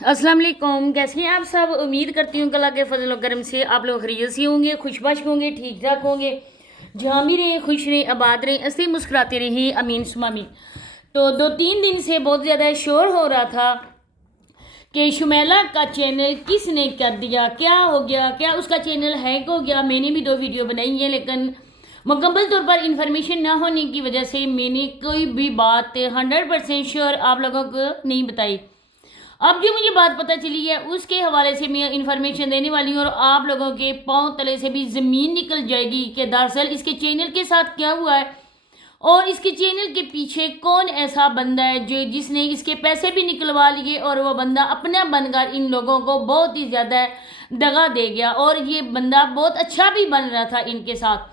अस्सलाम वालेकुम। कैसे हैं आप सब? उम्मीद करती हूँ अल्लाह के फजल और करम से आप लोग खैरियत से होंगे, खुशबश होंगे, ठीक ठाक होंगे। जहाँ भी रहें खुश रहें, आबाद रहें, ऐसे ही मुस्कुराते रहें, अमीन सुमा अमीन। तो 2-3 दिन से बहुत ज़्यादा शोर हो रहा था कि शुमैला का चैनल किसने कर दिया, क्या हो गया, क्या उसका चैनल हैक हो गया। मैंने भी 2 वीडियो बनाई है, लेकिन मुकम्मल तौर पर इंफॉर्मेशन ना होने की वजह से मैंने कोई भी बात 100% श्योर आप लोगों को नहीं बताई। अब जो मुझे बात पता चली है उसके हवाले से मैं इन्फॉर्मेशन देने वाली हूँ और आप लोगों के पांव तले से भी ज़मीन निकल जाएगी कि दरअसल इसके चैनल के साथ क्या हुआ है और इसके चैनल के पीछे कौन ऐसा बंदा है जो जिसने इसके पैसे भी निकलवा लिए और वो बंदा अपना बनकर इन लोगों को बहुत ही ज़्यादा दगा दे गया और ये बंदा बहुत अच्छा भी बन रहा था इनके साथ।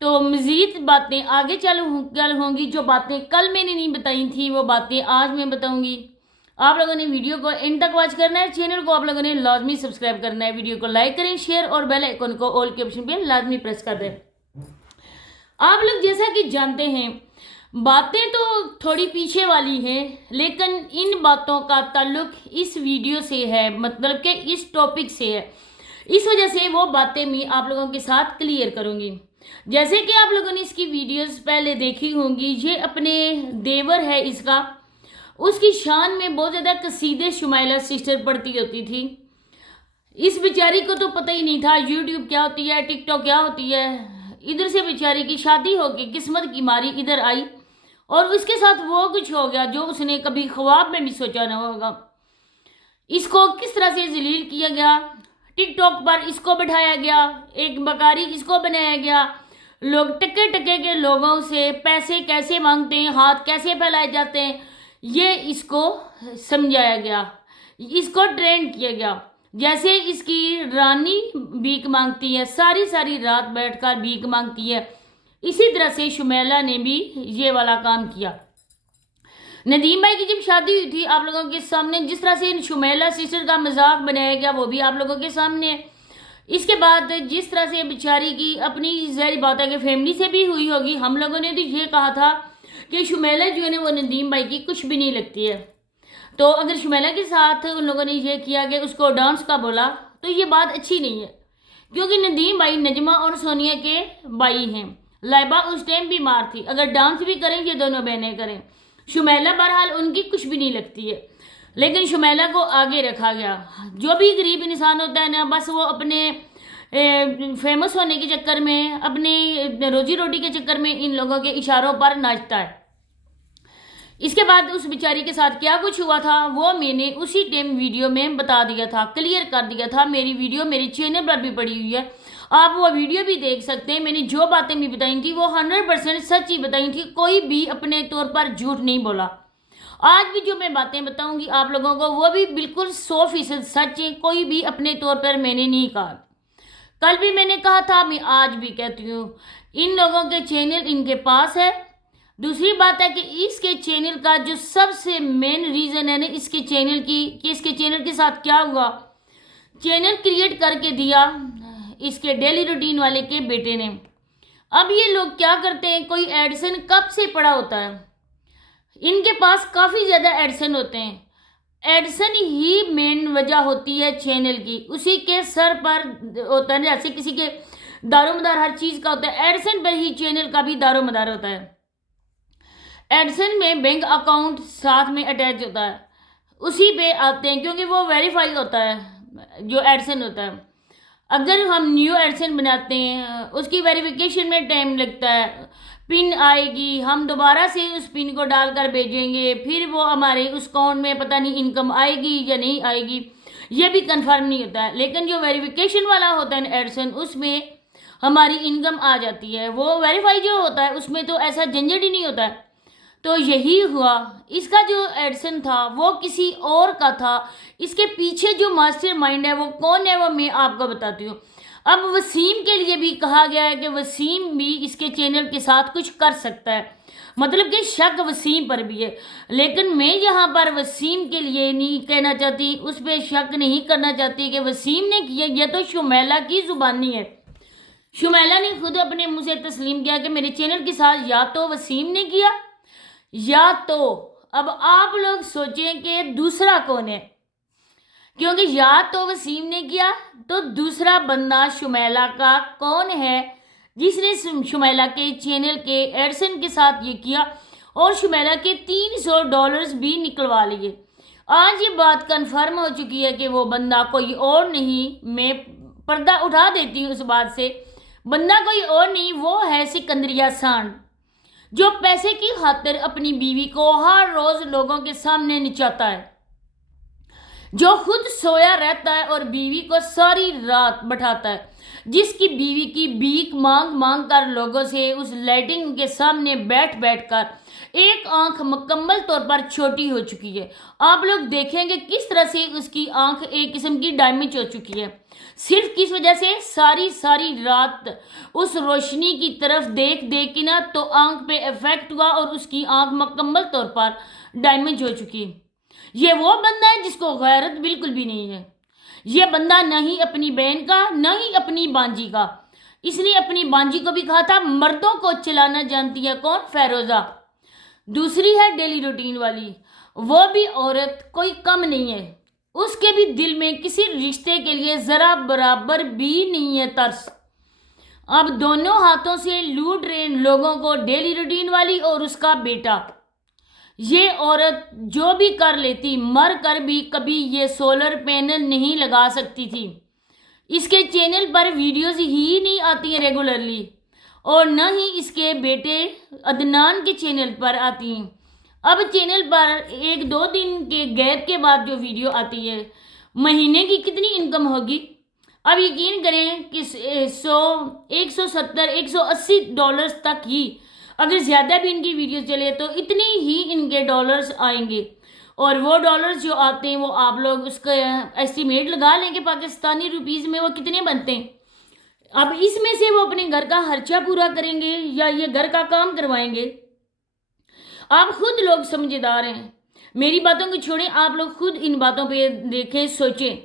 तो मज़ीद बातें आगे चल होंगी। जो बातें कल मैंने नहीं बताई थी वो बातें आज मैं बताऊंगी। आप लोगों ने वीडियो को एंड तक वॉच करना है। चैनल को आप लोगों ने लाजमी सब्सक्राइब करना है। वीडियो को लाइक करें, शेयर और बेल आइकन को ऑल के ऑप्शन पे लाजमी प्रेस कर दें। आप लोग जैसा कि जानते हैं बातें तो थोड़ी पीछे वाली हैं, लेकिन इन बातों का ताल्लुक इस वीडियो से है, मतलब कि इस टॉपिक से है। इस वजह से वो बातें मैं आप लोगों के साथ क्लियर करूंगी। जैसे कि आप लोगों ने इसकी वीडियोस पहले देखी होंगी, ये अपने देवर है इसका, उसकी शान में बहुत ज़्यादा कसीदे शुमैला सिस्टर पढ़ती होती थी। इस बेचारी को तो पता ही नहीं था यूट्यूब क्या होती है, टिकटॉक क्या होती है। इधर से बेचारी की शादी होके किस्मत की मारी इधर आई और उसके साथ वो कुछ हो गया जो उसने कभी ख्वाब में भी सोचा ना होगा। इसको किस तरह से जलील किया गया, टिकटॉक पर इसको बैठाया गया, एक बकारी इसको बनाया गया, लोग टके टके के लोगों से पैसे कैसे मांगते हैं, हाथ कैसे फैलाए जाते हैं, ये इसको समझाया गया, इसको ट्रेंड किया गया। जैसे इसकी रानी भीख मांगती है, सारी सारी रात बैठकर भीख मांगती है, इसी तरह से शुमैला ने भी ये वाला काम किया। नदीम भाई की जब शादी हुई थी आप लोगों के सामने जिस तरह से शुमैला सिस्टर का मजाक बनाया गया वो भी आप लोगों के सामने है। इसके बाद जिस तरह से बेचारी की अपनी ज़ाहिर बात है कि फैमिली से भी हुई होगी, हम लोगों ने तो ये कहा था कि शुमैला जो है ना वो नदीम भाई की कुछ भी नहीं लगती है। तो अगर शुमैला के साथ उन लोगों ने ये किया कि उसको डांस का बोला तो ये बात अच्छी नहीं है, क्योंकि नदीम भाई नजमा और सोनिया के भाई हैं। लाइबा उस टाइम बीमार थी, अगर डांस भी करें ये दोनों बहनें करें। शुमैला बहरहाल उनकी कुछ भी नहीं लगती है, लेकिन शुमैला को आगे रखा गया। जो भी गरीब इंसान होता है ना, बस वो अपने फेमस होने के चक्कर में, अपनी रोजी रोटी के चक्कर में इन लोगों के इशारों पर नाचता है। इसके बाद उस बेचारी के साथ क्या कुछ हुआ था वो मैंने उसी टाइम वीडियो में बता दिया था, क्लियर कर दिया था। मेरी वीडियो मेरे चैनल पर भी पड़ी हुई है, आप वो वीडियो भी देख सकते हैं। मैंने जो बातें भी बताई थी वो 100% सच ही बताई थी, कोई भी अपने तौर पर झूठ नहीं बोला। आज भी जो मैं बातें बताऊंगी आप लोगों को वो भी बिल्कुल 100% सच है, कोई भी अपने तौर पर मैंने नहीं कहा। कल भी मैंने कहा था, मैं आज भी कहती हूँ, इन लोगों के चैनल इनके पास है। दूसरी बात है कि इसके चैनल का जो सबसे मेन रीज़न है ना इसके चैनल की, कि इसके चैनल के साथ क्या हुआ, चैनल क्रिएट करके दिया इसके डेली रूटीन वाले के बेटे ने। अब ये लोग क्या करते हैं, कोई एडसन कब से पड़ा होता है, इनके पास काफ़ी ज़्यादा एडसन होते हैं। एडसन ही मेन वजह होती है चैनल की, उसी के सर पर होता है। जैसे किसी के दारोमदार हर चीज़ का होता है, एडसन पर ही चैनल का भी दारोमदार होता है। एडसन में बैंक अकाउंट साथ में अटैच होता है, उसी पे आते हैं, क्योंकि वो वेरीफाई होता है जो एडसन होता है। अगर हम न्यू एडसन बनाते हैं उसकी वेरिफिकेशन में टाइम लगता है, पिन आएगी, हम दोबारा से उस पिन को डालकर भेजेंगे, फिर वो हमारे उस अकाउंट में पता नहीं इनकम आएगी या नहीं आएगी, ये भी कंफर्म नहीं होता है। लेकिन जो वेरिफिकेशन वाला होता है एडसन, उसमें हमारी इनकम आ जाती है। वो वेरीफाई जो होता है उसमें तो ऐसा झंझट ही नहीं होता है। तो यही हुआ, इसका जो एडसन था वो किसी और का था। इसके पीछे जो मास्टर माइंड है वो कौन है वो मैं आपको बताती हूँ। अब वसीम के लिए भी कहा गया है कि वसीम भी इसके चैनल के साथ कुछ कर सकता है, मतलब कि शक वसीम पर भी है। लेकिन मैं यहाँ पर वसीम के लिए नहीं कहना चाहती, उस पर शक नहीं करना चाहती कि वसीम ने किया, यह तो शुमैला की जुबानी है। शुमैला ने खुद अपने मुँह से तस्लीम किया कि मेरे चैनल के साथ या तो वसीम ने किया या तो अब आप लोग सोचें कि दूसरा कौन है। کیونکہ یا تو وسیم نے کیا تو دوسرا بندہ شمیلہ کا کون ہے جس نے شمیلہ کے چینل کے ایڈسن کے ساتھ یہ کیا اور شمیلہ کے $300 بھی نکلوا لیے۔ آج یہ بات کنفرم ہو چکی ہے کہ وہ بندہ کوئی اور نہیں، میں پردہ اٹھا دیتی ہوں اس بات سے، بندہ کوئی اور نہیں، وہ ہے سکندریہ سانڈ، جو پیسے کی خاطر اپنی بیوی کو ہر روز لوگوں کے سامنے نچاتا ہے، جو خود سویا رہتا ہے اور بیوی کو ساری رات بٹھاتا ہے، جس کی بیوی کی بھیک مانگ مانگ کر لوگوں سے اس لائٹنگ کے سامنے بیٹھ بیٹھ کر ایک آنکھ مکمل طور پر چھوٹی ہو چکی ہے۔ آپ لوگ دیکھیں گے کس طرح سے اس کی آنکھ ایک قسم کی ڈیمیج ہو چکی ہے، صرف کس وجہ سے ساری رات اس روشنی کی طرف دیکھ دیکھ کے نا تو آنکھ پہ ایفیکٹ ہوا اور اس کی آنکھ مکمل طور پر ڈیمیج ہو چکی ہے۔ یہ وہ بندہ ہے جس کو غیرت بالکل بھی نہیں ہے۔ یہ بندہ نہ ہی اپنی بہن کا نہ ہی اپنی بانجی کا، اس نے اپنی بانجی کو بھی کہا تھا مردوں کو چلانا جانتی ہے کون؟ فیروزہ۔ دوسری ہے ڈیلی روٹین والی، وہ بھی عورت کوئی کم نہیں ہے، اس کے بھی دل میں کسی رشتے کے لیے ذرا برابر بھی نہیں ہے ترس۔ اب دونوں ہاتھوں سے لوٹ رہے لوگوں کو ڈیلی روٹین والی اور اس کا بیٹا۔ یہ عورت جو بھی کر لیتی مر کر بھی کبھی یہ سولر پینل نہیں لگا سکتی تھی۔ اس کے چینل پر ویڈیوز ہی نہیں آتی ہیں ریگولرلی، اور نہ ہی اس کے بیٹے عدنان کے چینل پر آتی ہیں۔ اب چینل پر 1-2 دن کے گیپ کے بعد جو ویڈیو آتی ہے، مہینے کی کتنی انکم ہوگی؟ اب یقین کریں کہ $170-180 تک ہی، اگر زیادہ بھی ان کی ویڈیو چلے تو اتنے ہی ان کے ڈالرز آئیں گے، اور وہ ڈالرز جو آتے ہیں وہ آپ لوگ اس کا ایسٹیمیٹ لگا لیں کہ پاکستانی روپیز میں وہ کتنے بنتے ہیں۔ اب اس میں سے وہ اپنے گھر کا خرچہ پورا کریں گے یا یہ گھر کا کام کروائیں گے؟ آپ خود لوگ سمجھدار ہیں، میری باتوں کو چھوڑیں، آپ لوگ خود ان باتوں پہ دیکھیں، سوچیں۔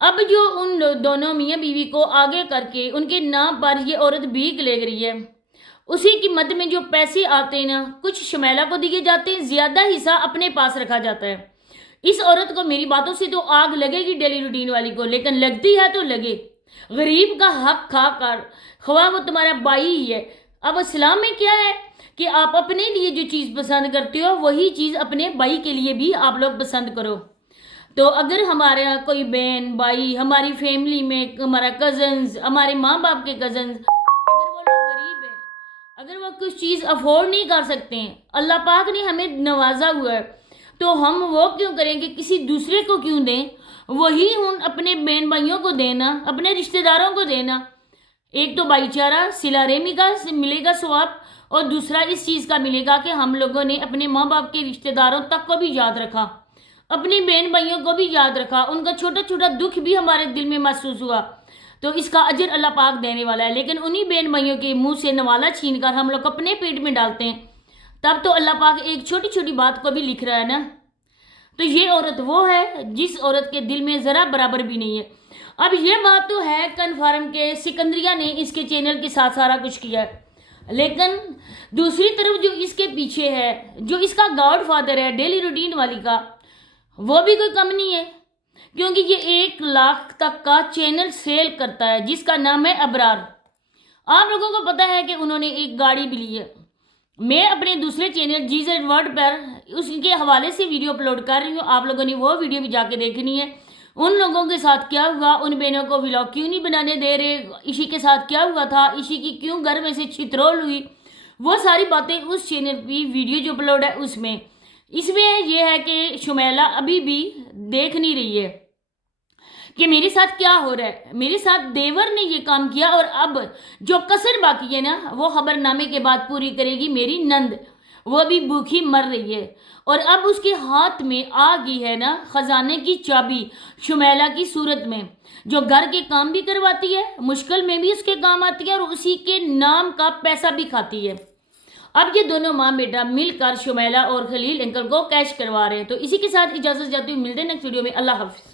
اب جو ان دونوں میاں بیوی کو آگے کر کے ان کے نام پر یہ عورت بھیک لے رہی ہے، اسی کی مد میں جو پیسے آتے ہیں نا، کچھ شمیلہ کو دیے جاتے ہیں، زیادہ حصہ اپنے پاس رکھا جاتا ہے۔ اس عورت کو میری باتوں سے تو آگ لگے گی ڈیلی روٹین والی کو، لیکن لگتی ہے تو لگے، غریب کا حق کھا کر، خواہ وہ تمہارا بھائی ہی ہے۔ اب اسلام میں کیا ہے کہ آپ اپنے لیے جو چیز پسند کرتے ہو وہی چیز اپنے بھائی کے لیے بھی آپ لوگ پسند کرو۔ تو اگر ہمارا کوئی بہن بھائی، ہماری فیملی میں ہمارا کزنز، ہمارے ماں باپ کے کزنز، اگر وہ لوگ غریب ہیں، اگر وہ کچھ چیز افورڈ نہیں کر سکتے ہیں، اللہ پاک نے ہمیں نوازا ہوا ہے، تو ہم وہ کیوں کریں کہ کسی دوسرے کو کیوں دیں؟ وہی اپنے بہن بھائیوں کو دینا، اپنے رشتہ داروں کو دینا۔ ایک تو بھائی چارہ صلہ رحمی کا ملے گا ثواب، اور دوسرا اس چیز کا ملے گا کہ ہم لوگوں نے اپنے ماں باپ کے رشتہ داروں تک کو بھی یاد رکھا، اپنے بہن بھائیوں کو بھی یاد رکھا، ان کا چھوٹا چھوٹا دکھ بھی ہمارے دل میں محسوس ہوا، تو اس کا اجر اللہ پاک دینے والا ہے۔ لیکن انہی بہن بھائیوں کے منہ سے نوالا چھین کر ہم لوگ اپنے پیٹ میں ڈالتے ہیں، تب تو اللہ پاک ایک چھوٹی چھوٹی بات کو بھی لکھ رہا ہے نا۔ تو یہ عورت وہ ہے جس عورت کے دل میں ذرا برابر بھی نہیں ہے۔ اب یہ بات تو ہے کنفرم کہ سکندریہ نے اس کے چینل کے ساتھ سارا کچھ کیا ہے، لیکن دوسری طرف جو اس کے پیچھے ہے، جو اس کا گاڈ فادر ہے ڈیلی روٹین والی کا، وہ بھی کوئی کم نہیں ہے، کیونکہ یہ 1 لاکھ تک کا چینل سیل کرتا ہے جس کا نام ہے ابرار۔ آپ لوگوں کو پتہ ہے کہ انہوں نے ایک گاڑی بھی لی ہے۔ میں اپنے دوسرے چینل GZ ورلڈ پر اس کے حوالے سے ویڈیو اپلوڈ کر رہی ہوں، آپ لوگوں نے وہ ویڈیو بھی جا کے دیکھنی ہے۔ ان لوگوں کے ساتھ کیا ہوا، ان بہنوں کو ولاگ کیوں نہیں بنانے دے رہے، عشی کے ساتھ کیا ہوا تھا، عشی کی کیوں گھر میں سے چھترول ہوئی، وہ ساری باتیں اس چینل پہ ویڈیو جو اپلوڈ ہے اس میں یہ ہے کہ شمیلہ ابھی بھی دیکھ نہیں رہی ہے کہ میرے ساتھ کیا ہو رہا ہے۔ میرے ساتھ دیور نے یہ کام کیا، اور اب جو کسر باقی ہے نا وہ خبر نامے کے بعد پوری کرے گی میری نند، وہ بھی بھوکی مر رہی ہے، اور اب اس کے ہاتھ میں آ گئی ہے نا خزانے کی چابی شمیلہ کی صورت میں، جو گھر کے کام بھی کرواتی ہے، مشکل میں بھی اس کے کام آتی ہے، اور اسی کے نام کا پیسہ بھی کھاتی ہے۔ اب یہ دونوں ماں بیٹا مل کر شمیلہ اور خلیل انکل کو کیش کروا رہے ہیں۔ تو اسی کے ساتھ اجازت چاہتی ہوں، ملتے ہیں نیکسٹ ویڈیو میں، اللہ حافظ۔